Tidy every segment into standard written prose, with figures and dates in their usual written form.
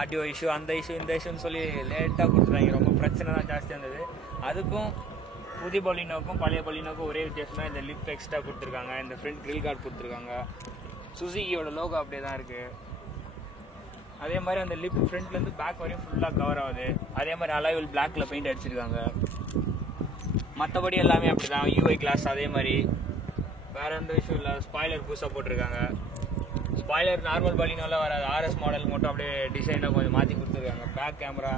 RTO issue, அந்த issue, இந்த இஷ்யூன்னு சொல்லி லேட்டாக கொடுத்துட்டாங்க. ரொம்ப பிரச்சனை தான் ஜாஸ்தியாக இருந்தது. அதுக்கும் புதிய பலினோக்கும் பழைய பலினோக்கும் ஒரே வித்தியாசம் தான், இந்த லிப் எக்ஸ்ட்ரா கொடுத்துருக்காங்க, இந்த ஃப்ரண்ட் கிரில் கார்டு கொடுத்துருக்காங்க. சுசுகியோட லோகோ அப்படியே தான் இருக்குது. அதே மாதிரி அந்த லிப் ஃப்ரண்ட்லேருந்து பேக் வரையும் ஃபுல்லாக கவர் ஆகுது. அதே மாதிரி அலாய்வில் பிளாக்ல பெயிண்ட் அடிச்சிருக்காங்க. மற்றபடி எல்லாமே அப்படி தான். யூஐ கிளாஸ் அதே மாதிரி, வேற எந்த இஷ்யூ இல்லை. ஸ்பாய்லர் புதுசாக போட்டிருக்காங்க. ஸ்பாய்லர் நார்மல் பலினோல வராது, ஆர்எஸ் மாடலுக்கு மட்டும் அப்படியே டிசைனாக கொஞ்சம் மாற்றி கொடுத்துருக்காங்க. பேக் கேமரா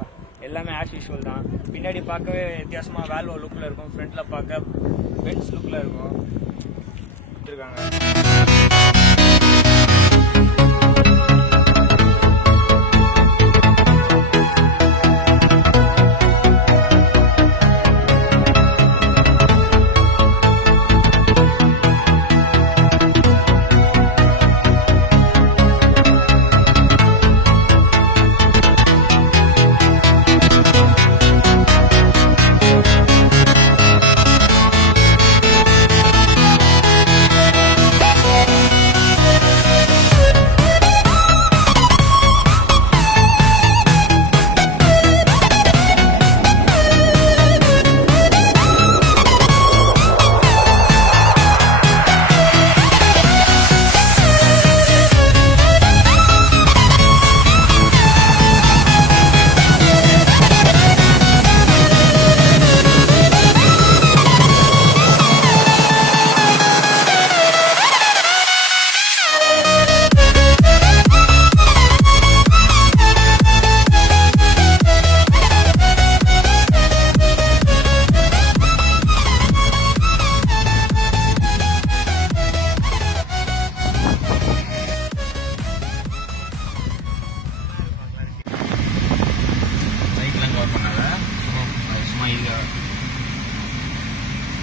எல்லாமே ஆஸ் யூஷுவல் தான். பின்னாடி பார்க்கவே வித்தியாசமாக வேல்வோ லுக்கில் இருக்கும், ஃப்ரண்ட்டில் பார்க்க பென்ஸ் லுக்கில் இருக்கும் கொடுத்துருக்காங்க.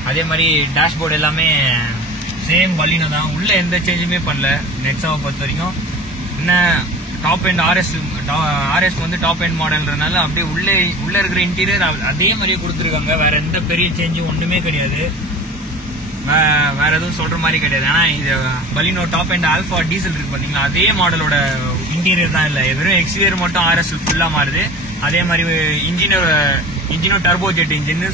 அதே மாதிரி டேஷ்போர்டு எல்லாமே சேம் பலினோ தான். உள்ள எந்த சேஞ்சுமே பண்ணல நெக்ஸாவை பொறுத்த வரைக்கும். என்ன டாப் எண்ட் ஆர்எஸ் வந்து டாப் எண்ட் மாடல்ன்றனால அப்படியே உள்ள இருக்கிற இன்டீரியர் அதே மாதிரியே கொடுத்துருக்காங்க. வேற எந்த பெரிய சேஞ்சும் ஒண்ணுமே கிடையாது. வேற எதுவும் சொல்ற மாதிரி கிடையாது. ஆனா இது Baleno top end alpha diesel இருக்கு பாத்தீங்களா, அதே மாடலோட இன்டீரியர் தான் இல்ல, வெறும் எக்ஸ்டீரியர் மட்டும் ஆர்எஸ் ஃபுல்லா மாறுது. அதே மாதிரி இன்ஜினும் டர்போ ஜெட் இன்ஜின்.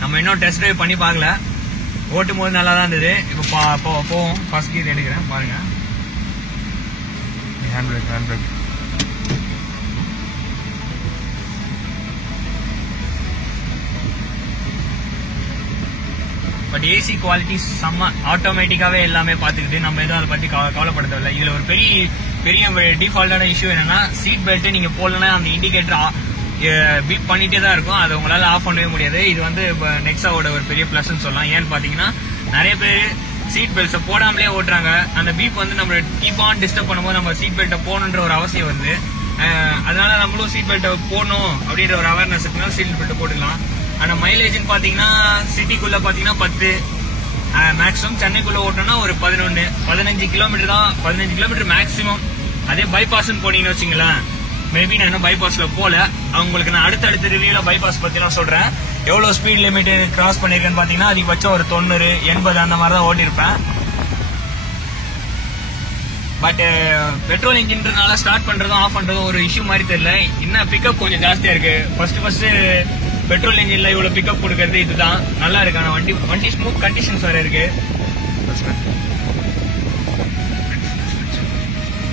நம்ம இன்னும் டெஸ்ட் டிரைவ் பண்ணி பார்க்கல, ஓட்டும் போது நல்லா தான் இருந்தது. இப்போ போவோம். ஃபர்ஸ்ட் கீர் எடுக்கிறேன் பாருங்க. Hand brake but AC quality செம்ம. ஆட்டோமேட்டிக்காவே எல்லாமே பார்த்துக்கிட்டு நம்ம எதுவும் அதை பத்தி கவலைப்பட தேவையில்லை. இதுல ஒரு பெரிய டிஃபால்ட்டான இஷ்யூ என்னன்னா, சீட் பெல்ட் நீங்க போடலன்னா அந்த இண்டிகேட்டர் பீப் பண்ணிட்டே தான் இருக்கும். அதை உங்களால ஆஃப் பண்ணவே முடியாது. இது வந்து நெக்ஸாவோட ஒரு பெரிய பிளஸ் சொல்லலாம். ஏன்னு பாத்தீங்கன்னா, நிறைய பேர் சீட் பெல்ட்ஸை போடாமலே ஓட்டுறாங்க. அந்த பீப் வந்து நம்ம கீப் ஆன் டிஸ்டர்ப் பண்ணும்போது நம்ம சீட் பெல்ட்டை போகணுன்ற ஒரு அவசியம் வந்து, அதனால நம்மளும் சீட் பெல்ட்டை போடணும் அப்படின்ற ஒரு அவேர்னஸ் இருக்குன்னா சீட் பெல்ட்டை போட்டுக்கலாம். ஆனா மைலேஜ்னு பாத்தீங்கன்னா சிட்டிக்குள்ள பாத்தீங்கன்னா 10 மேக்ஸிமம், சென்னைக்குள்ள ஓட்டணும்னா ஒரு 11-15 கிலோமீட்டர் தான். 15 கிலோமீட்டர் மேக்ஸிமம். அதே பைபாஸ்ன்னு போனீங்கன்னு வச்சுங்களேன், மேபி நான் இன்னும் பைபாஸ்ல போல. அவங்களுக்கு நான் அடுத்த ரிவ்யூல பைபாஸ் பத்தி நான் சொல்றேன். எவ்வளவு ஸ்பீட் லிமிட் கிராஸ் பண்ணிருக்கேன்னு பாத்தீங்கன்னா, அதிகபட்சம் ஒரு 90-80 அந்த மாதிரி தான் ஓட்டிருப்பேன். பட் பெட்ரோல் இன்ஜின்றனால ஸ்டார்ட் பண்றதும் ஆஃப் பண்றதும் ஒரு இஷ்யூ மாதிரி தெரியல. இன்னும் பிக்கப் கொஞ்சம் ஜாஸ்தியா இருக்கு. ஃபர்ஸ்ட் பெட்ரோல் இன்ஜின்ல இவ்வளவு பிக்கப் கொடுக்கறது இதுதான். நல்லா இருக்கு. ஆனா வண்டி ஸ்மூத் கண்டிஷன்ஸ் வேற இருக்கு.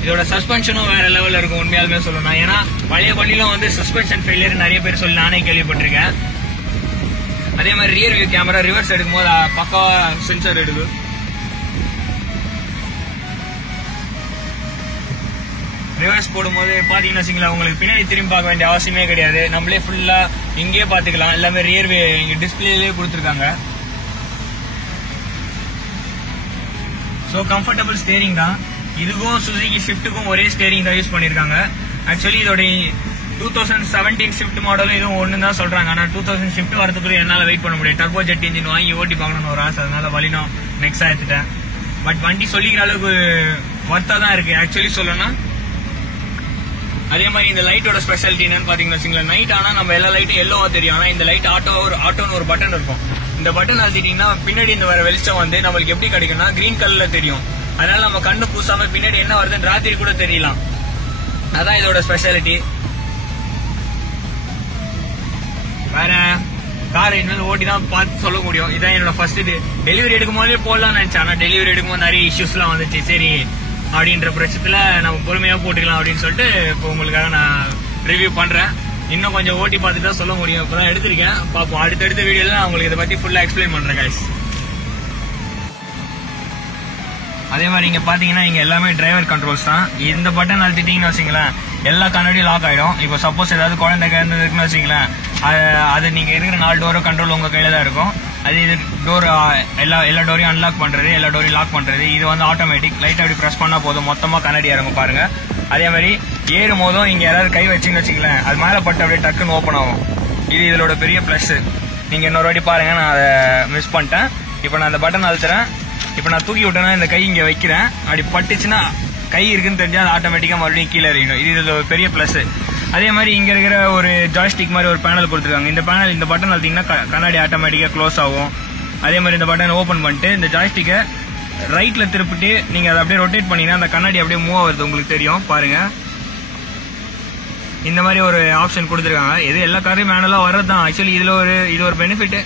இதோட சஸ்பென்ஷனும் வேற லெவல்ல இருக்கும் உண்மையாலுமே சொல்லணும். ஏன்னா பழைய வண்டியிலும் வந்து சஸ்பென்ஷன் ஃபெயிலியர் நிறைய பேர் சொல்லி நானே கேள்விப்பட்டிருக்கேன். அதே மாதிரி ரியர் வியூ கேமரா ரிவர்ஸ் எடுக்கும் போது பக்கா சென்சர் எடுக்கும். ரிவர்ஸ் போடும்போது பாத்தீங்கன்னா வச்சுங்களா, உங்களுக்கு பின்னாடி திரும்பி பார்க்க வேண்டிய அவசியமே கிடையாது. நம்மளே ஃபுல்லா இங்கேயே பாத்துக்கலாம். எல்லாமே ரியர் வியூ இங்க டிஸ்பிளேலயே கொடுத்துருக்காங்க. ஸோ கம்ஃபர்டபுள் ஸ்டேரிங் தான். இதுக்கும் சுசுகி ஷிஃப்ட்டுக்கும் ஒரே ஸ்டேரிங் தான் யூஸ் பண்ணிருக்காங்க. ஆக்சுவலி இதோட 2017 ஷிஃப்ட் மாடலும் இதுவும் ஒன்னு தான் சொல்றாங்க. ஆனா 2000 ஷிஃப்ட் வரதுக்குள்ள என்னால வெயிட் பண்ண முடியாது. டர்போ ஜெட் இன்ஜின் வாங்கி ஓட்டி பார்க்கணும்னு ஒரு ஆசை. அதனால வலினோ நெக்ஸா எடுத்துட்டேன். பட் வண்டி சொல்லிக்கிற அளவுக்கு ஒர்த்தா தான் இருக்கு ஆக்சுவலி சொல்லணும். அதே மாதிரி இந்த லைட்டோட ஸ்பெஷாலிட்டி என்னன்னு பாத்தீங்கன்னா வச்சுங்களேன், நைட் ஆனா நம்ம எல்லா லைட்டும் எல்லோவா தெரியும். ஆனா இந்த லைட் ஆட்டோன்னு ஒரு பட்டன் இருக்கும். இந்த பட்டன் அழுத்திட்டீங்கன்னா பின்னாடி இந்த வர வெளிச்சம் வந்து நம்மளுக்கு எப்படி கிடைக்கும்னா கிரீன் கலர்ல தெரியும். அதனால நம்ம கண்ணு பூசாம பின்னாடி என்ன வருதுன்னு ராத்திரி கூட தெரியலாம். அதான் இதோட ஸ்பெஷாலிட்டி. வேற கார் இனிமேல் ஓட்டி தான் பார்த்து சொல்ல முடியும். இதான் என்னோட ஃபர்ஸ்ட் இது. டெலிவரி எடுக்கும் போதே போடலாம்னு நினைச்சேன். ஆனா டெலிவரி எடுக்கும் போது நிறைய இஷ்யூஸ்லாம் வந்துச்சு. சரி அப்படின்ற பட்சத்துல நம்ம பொறுமையா போட்டுக்கலாம் அப்படின்னு சொல்லிட்டு இப்போ உங்களுக்காக நான் ரிவ்யூ பண்றேன். இன்னும் கொஞ்சம் ஓட்டி பார்த்துட்டு தான் சொல்ல முடியும். இப்பதான் எடுத்திருக்கேன், பாப்போம். அடுத்தடுத்த வீடியோல நான் உங்களுக்கு இதை பத்தி ஃபுல்லா எக்ஸ்பிளைன் பண்றேன் guys. அதே மாதிரி இங்க பாத்தீங்கன்னா இங்க எல்லாமே டிரைவர் கண்ட்ரோல்ஸ் தான். இந்த பட்டன் அழுத்திட்டீங்கன்னு வச்சுங்களேன், எல்லா கண்ணாடியும் லாக் ஆயிடும். இப்போ சப்போஸ் ஏதாவது குழந்தை இருக்குன்னு வச்சுங்களேன், அது நீங்க இருக்கிற 4 டோரோ கண்ட்ரோல் உங்க கையில தான் இருக்கும். அது இது டோர் எல்லா டோரையும் அன்லாக் பண்றது, எல்லா டோரையும் லாக் பண்றது. இது வந்து ஆட்டோமேட்டிக். லைட் அப்படி பிரஸ் பண்ணா போதும், மொத்தமா கண்ணாடி இறங்கும் பாருங்க. அதே மாதிரி ஏறும் போதும் இங்க யாராவது கை வச்சுன்னு வச்சுங்களேன், அது மேல பட்டு அப்படியே டக்குன்னு ஓப்பன் ஆகும். இது இதோட பெரிய பிளஸ். நீங்க இன்னொரு வாட்டி பாருங்க, நான் அதை மிஸ் பண்ணிட்டேன். இப்போ நான் அந்த பட்டன் அழுத்துறேன். இப்போ நான் தூக்கி விட்டேன்னா இந்த கை இங்க வைக்கிறேன், அப்படி பட்டுச்சுன்னா கை இருக்குன்னு தெரிஞ்சா அது ஆட்டோமேட்டிக்கா மறுபடியும் கீழே இறங்கிடும். இது இதுல ஒரு பெரிய பிளஸ். அதே மாதிரி இங்க இருக்கிற ஒரு ஜாய்ஸ்டிக் மாதிரி ஒரு பேனல் கொடுத்துருக்காங்க. இந்த பேனல் இந்த பட்டன் அழுத்தீங்கன்னா கண்ணாடி ஆட்டோமேட்டிக்கா க்ளோஸ் ஆகும். அதே மாதிரி இந்த பட்டன் ஓபன் பண்ணிட்டு இந்த ஜாய்ஸ்டிக்கை ரைட்ல திருப்பிட்டு நீங்க அதை அப்படியே ரொட்டேட் பண்ணீங்கன்னா அந்த கண்ணாடி அப்படியே மூவ் ஆகுது, உங்களுக்கு தெரியும் பாருங்க. இந்த மாதிரி ஒரு ஆப்ஷன் கொடுத்துருக்காங்க. இது எல்லா காரையும் மேனுவலா வர்றதுதான். ஆக்சுவலி இது ஒரு பெனிஃபிட்,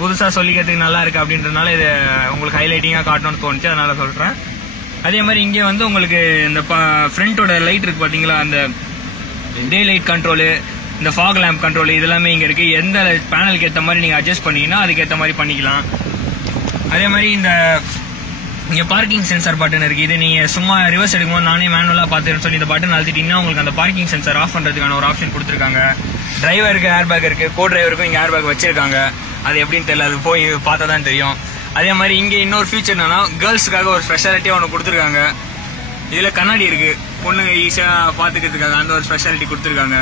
புதுசா சொல்லிக்கிறதுக்கு நல்லா இருக்கு அப்படின்றதுனால இது உங்களுக்கு ஹைலைட்டிங்கா காட்டணும்னு தோணுச்சு, அதனால சொல்றேன். அதே மாதிரி இங்கே வந்து உங்களுக்கு இந்த ஃப்ரண்டோட லைட் இருக்கு பாத்தீங்களா, அந்த டே லைட் கண்ட்ரோலு, இந்த ஃபாக் லேம்ப் கண்ட்ரோல், இதெல்லாமே இங்க இருக்கு. எந்த பேனலுக்கு ஏற்ற மாதிரி நீங்க அட்ஜஸ்ட் பண்ணீங்கன்னா அதுக்கேற்ற மாதிரி பண்ணிக்கலாம். அதே மாதிரி இங்க பார்க்கிங் சென்சார் பட்டன் இருக்கு. இது நீங்க சும்மா ரிவர்ஸ் எடுக்கும்போது நானே மேனுவலா பாத்துன்னு சொல்லி இந்த பட்டன் அழுத்திட்டீங்கன்னா உங்களுக்கு அந்த பார்க்கிங் சென்சார் ஆஃப் பண்றதுக்கான ஒரு ஆப்ஷன் கொடுத்துருக்காங்க. டிரைவருக்கு ஏர் பேக் இருக்கு, கோ டிரைவருக்கும் இங்க ஏர் பேக் வச்சிருக்காங்க. அது எப்படின்னு தெரியல, அது போய் பார்த்தா தான் தெரியும். அதே மாதிரி இங்க இன்னொரு ஃபீச்சர் என்னன்னா, கேர்ள்ஸுக்காக ஒரு ஸ்பெஷாலிட்டியா ஒன்று கொடுத்துருக்காங்க. இதுல கண்ணாடி இருக்கு, பொண்ணுங்க ஈஸியா பாத்துக்கிறதுக்காக அந்த ஒரு ஸ்பெஷாலிட்டி கொடுத்துருக்காங்க.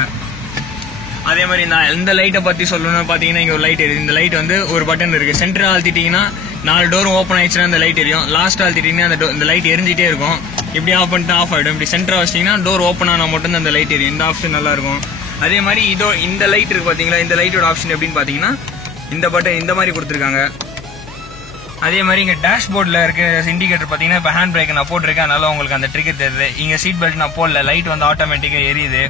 அதே மாதிரி இந்த லைட்டை பத்தி சொல்லணும்னு பாத்தீங்கன்னா, இங்க ஒரு லைட் எரியுது. இந்த லைட் வந்து ஒரு பட்டன் இருக்கு. சென்டர் அழுத்திட்டீங்கன்னா 4 டோரும் ஓப்பன் ஆயிடுச்சுன்னா இந்த லைட் எரியும். லாஸ்ட் அழுத்திட்டீங்கன்னா இந்த லைட் எரிஞ்சிட்டே இருக்கும். இப்படி ஆஃப் பண்ணிட்டு ஆஃப் ஆயிடும். இப்படி சென்டரா வச்சிட்டீங்கன்னா டோர் ஓப்பன் ஆனா மட்டும் தான் அந்த லைட் எரியும். இந்த ஆப்ஷன் நல்லா இருக்கும். அதே மாதிரி இந்த லைட் இருக்கு பாத்தீங்களா, இந்த லைட்டோட ஆப்ஷன் எப்படின்னு பாத்தீங்கன்னா இந்த பட்டன் இந்த மாதிரி கொடுத்துருக்காங்க. அதே மாதிரி இங்க டேஷ்போர்ட்ல இருக்க இண்டிகேட்டர் பாத்தீங்கன்னா இப்ப ஹேண்ட் பிரேக் நான் போட்டிருக்கேன், அதனால உங்களுக்கு அந்த ட்ரிகர் தெரியுது. இங்க சீட் பெல்ட் நான் போடல, லைட் வந்து ஆட்டோமேட்டிக்கா எரியுது.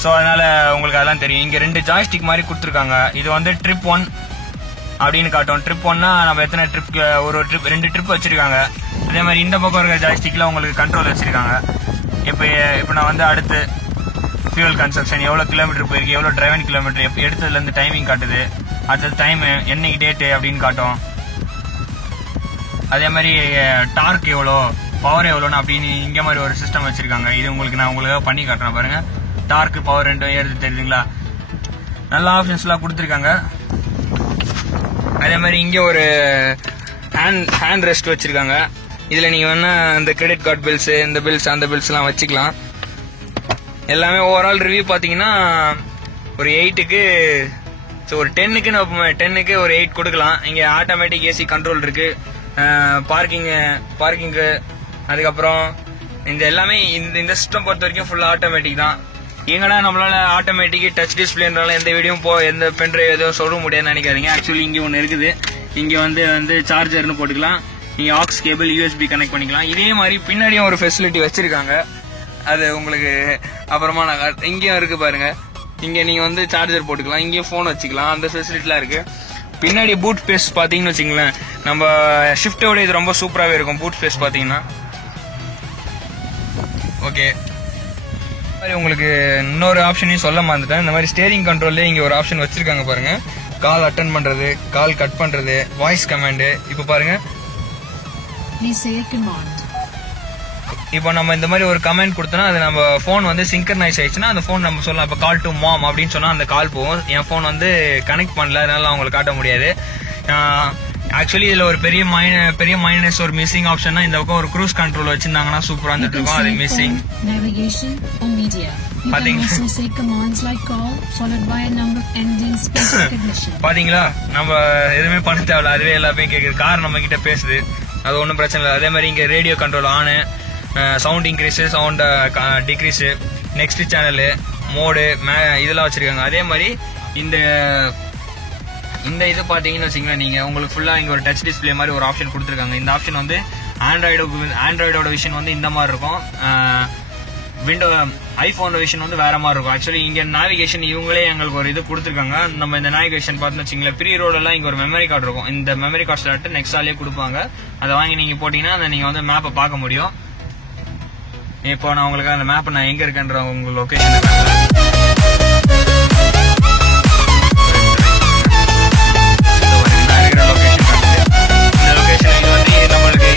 சோ அதனால உங்களுக்கு அதெல்லாம் தெரியும். இங்க 2 ஜாய்ஸ்டிக் மாதிரி கொடுத்துருக்காங்க. இது வந்து ட்ரிப் 1 அப்படின்னு காட்டும். ட்ரிப் 1னா நம்ம எத்தனை ட்ரிப், ஒரு ட்ரிப் 2 ட்ரிப் வச்சிருக்காங்க. அதே மாதிரி இந்த பக்கம் இருக்க ஜாய்ஸ்டிக்ல உங்களுக்கு கண்ட்ரோல் வச்சிருக்காங்க. இப்ப நான் வந்து அடுத்து ஃபியூல் கன்சப்ஷன், எவ்வளவு கிலோமீட்டர் போயிருக்கு, எவ்வளவு டிரைவன் கிலோமீட்டர், எடுத்ததுல இருந்து டைமிங் காட்டுது. அடுத்தது டைம், என்னைக்கு டேட்டு அப்படின்னு காட்டும். அதே மாதிரி டார்க் எவ்வளோ, பவர் எவ்வளோன்னு அப்படின்னு இங்க மாதிரி ஒரு சிஸ்டம் வச்சிருக்காங்க. இது நான் உங்களுக்காக பண்ணி காட்டுறேன் பாருங்க. டார்க் பவர் ரெண்டும் ஏறுது தெரியுதுங்களா. நல்ல ஆப்ஷன்ஸ் எல்லாம் கொடுத்துருக்காங்க. அதே மாதிரி இங்க ஒரு ஹேண்ட் ரெஸ்ட் வச்சிருக்காங்க. இதுல நீங்க வேணா இந்த கிரெடிட் கார்டு பில்ஸ், இந்த பில்ஸ் அந்த பில்ஸ் எல்லாம் வச்சுக்கலாம். எல்லாமே ஓவரால் ரிவ்யூ பாத்தீங்கன்னா ஒரு 8க்கு, ஒரு 10க்கு ஒரு 8 கொடுக்கலாம். இங்க ஆட்டோமேட்டிக் ஏசி கண்ட்ரோல் இருக்கு, பார்க்கிங்கு, அதுக்கப்புறம் இந்த எல்லாமே இந்த சிஸ்டம் பொறுத்த வரைக்கும் ஃபுல்லா ஆட்டோமேட்டிக் தான். எங்கடா நம்மளால ஆட்டோமேட்டிக் டச் டிஸ்பிளேனால எந்த வீடியோவும் எந்த பென்ட்ரைவ் எதுவும் சொல்ல முடியாதுன்னு நினைக்காதீங்க. ஆக்சுவலி இங்க ஒன்று இருக்குது. இங்க வந்து சார்ஜர்னு போட்டுக்கலாம். நீங்க ஆக்ஸ் கேபிள், யூஎஸ்பி கனெக்ட் பண்ணிக்கலாம். இதே மாதிரி பின்னாடியும் ஒரு ஃபெசிலிட்டி வச்சிருக்காங்க. அது உங்களுக்கு அப்புறமா நான் இங்கேயும் இருக்கு பாருங்க. இங்க நீங்க வந்து சார்ஜர் போட்டுக்கலாம், இங்கேயும் போன் வச்சுக்கலாம். அந்த ஃபெசிலிட்டிலாம் இருக்கு. பின்னாடி பூட் ஸ்பேஸ் பாத்தீங்கன்னு வச்சுங்களேன், நம்ம ஷிஃப்டோட இது ரொம்ப சூப்பராகவே இருக்கும். பூட் ஸ்பேஸ் பாத்தீங்கன்னா ஓகே. உங்களுக்கு இன்னொரு ஆப்ஷனையும் சொல்ல மறந்துட்டேன். இந்த மாதிரி ஸ்டேரிங் கண்ட்ரோல்ல இங்க ஒரு ஆப்ஷன் வச்சிருக்காங்க பாருங்க. கால் அட்டன் பண்றது, கால் கட் பண்றது, வாய்ஸ் கமாண்ட். இப்ப பாருங்க, இப்போ நம்ம இந்த மாதிரி ஒரு கமெண்ட் கொடுத்தோம்னா அது நம்ம போன் வந்து சிங்கர்னைஸ் ஆயிடுச்சுன்னா அந்த போன் நம்ம சொல்லலாம். இப்போ கால் டு மாம் அப்படின்னு சொன்னா அந்த கால் போகும். என் போன் வந்து கனெக்ட் பண்ணல, அதனால அவங்களுக்கு காட்ட முடியாது. ஆக்சுவலி இதுல ஒரு பெரிய மைனஸ் ஒரு மிஸ்ஸிங் ஆப்ஷன்னா இந்த பக்கம் ஒரு க்ரூஸ் கண்ட்ரோல் வச்சிருந்தாங்கன்னா சூப்பரா இருந்துட்டு இருக்கும். அது மிஸ்ஸிங். பாத்தீங்களா, நம்ம எதுவுமே பண்ண தேவையில்ல, அதுவே எல்லாமே கேக்குது. கார் நம்ம கிட்ட பேசுது, அது ஒன்றும் பிரச்சனை இல்லை. அதே மாதிரி இங்க ரேடியோ கண்ட்ரோல் ஆனு, sound increase, sound decrease, next channel, mode, இதெல்லாம் வச்சிருக்காங்க. அதே மாதிரி இந்த இது பாத்தீங்கன்னு வச்சுங்களேன், நீங்க உங்களுக்கு ஃபுல்லா இங்க ஒரு டச் டிஸ்பிளே மாதிரி ஒரு ஆப்ஷன் கொடுத்துருக்காங்க. இந்த ஆப்ஷன் வந்து ஆண்ட்ராய்டோட விஷன் வந்து இந்த மாதிரி இருக்கும். விண்டோ ஐபோன் விஷன் வந்து வேற மாதிரி இருக்கும். ஆக்சுவலி இங்க நேவிகேஷன் இவங்களே எங்களுக்கு ஒரு இது கொடுத்துருக்காங்க. நம்ம இந்த நேவிகேஷன் பார்த்தோம்னு வச்சுங்களேன், ப்ரீ ரோடெல்லாம் இங்க ஒரு மெமரி கார்டு இருக்கும். இந்த மெமரி கார்டு ஸ்லாட் நெக்ஸ்டாலே கொடுப்பாங்க. அதை வாங்கி நீங்க போட்டீங்கன்னா அந்த நீங்க வந்து மேப்பை பார்க்க முடியும். இப்போ நான் உங்களுக்கு அந்த மேப் நான் எங்க இருக்கேன்ற உங்க லொகேஷன் இந்த லொகேஷன் இது வந்து நம்மளுக்கு